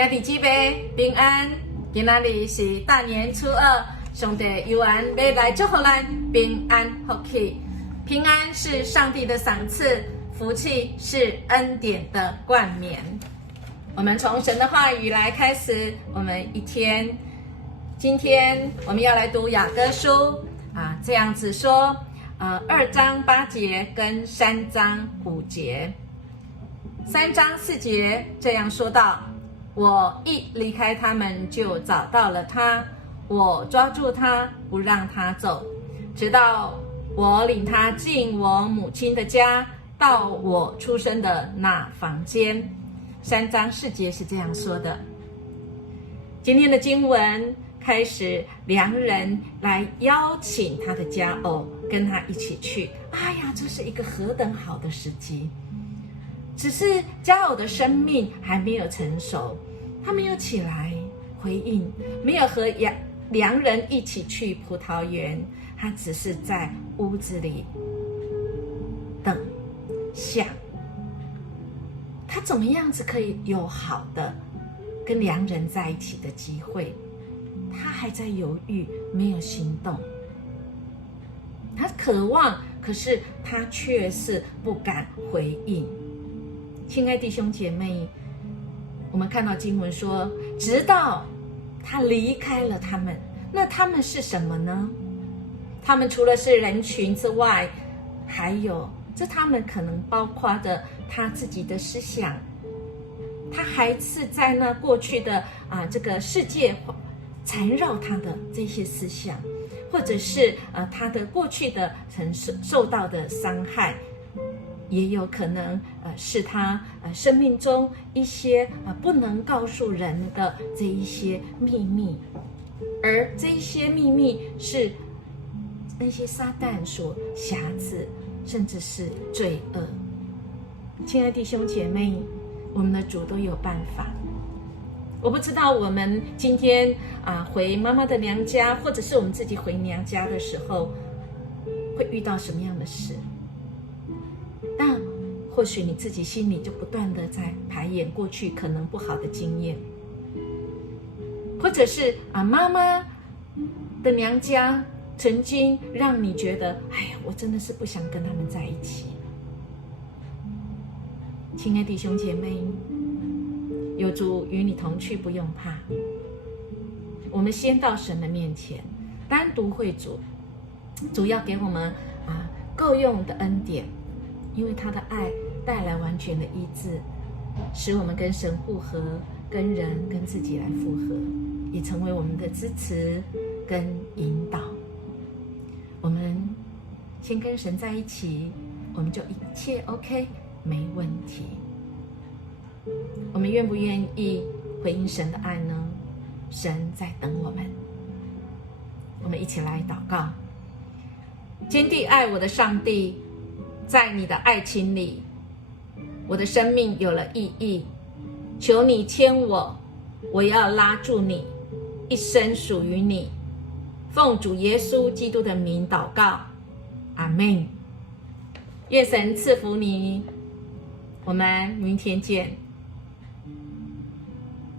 兄弟姊妹平安，今仔日是大年初二，上帝又要来祝福咱平安福气。平安是上帝的赏赐，福气是恩典的冠冕。我们从神的话语来开始我们一天。今天我们要来读雅歌书这样子说2章8节跟3章5节。3章4节这样说道：我一离开他们，就找到了他，我抓住他，不让他走，直到我领他进我母亲的家，到我出生的那房间。3章4节是这样说的。今天的经文开始，良人来邀请他的佳偶跟他一起去。哎呀，这是一个何等好的时机！只是佳偶的生命还没有成熟，他没有起来回应，没有和良人一起去葡萄园，他只是在屋子里等想，他怎么样子可以有好的跟良人在一起的机会？他还在犹豫，没有行动。他渴望，可是他却是不敢回应。亲爱弟兄姐妹，我们看到经文说，直到他离开了他们，那他们是什么呢？他们除了是人群之外，还有他们可能包括着他自己的思想，他还是在那过去的这个世界缠绕他的这些思想，或者是他的过去的曾受到的伤害，也有可能是他生命中一些不能告诉人的这一些秘密，而这一些秘密是那些撒旦所辖制，甚至是罪恶。亲爱的弟兄姐妹，我们的主都有办法。我不知道我们今天回妈妈的娘家，或者是我们自己回娘家的时候，会遇到什么样的事？但或许你自己心里就不断的在排演过去可能不好的经验，或者是妈妈的娘家曾经让你觉得，哎呀，我真的是不想跟他们在一起。亲爱的弟兄姐妹，有主与你同去，不用怕。我们先到神的面前，单独会主要给我们够用的恩典，因为他的爱带来完全的医治，使我们跟神复合，跟人跟自己来复合，也成为我们的支持跟引导。我们先跟神在一起，我们就一切 OK， 没问题。我们愿不愿意回应神的爱呢？神在等我们。我们一起来祷告。坚定爱我的上帝，在你的爱情里，我的生命有了意义。求你牵我，我要拉住你，一生属于你。奉主耶稣基督的名祷告，阿们。愿神赐福你，我们明天见。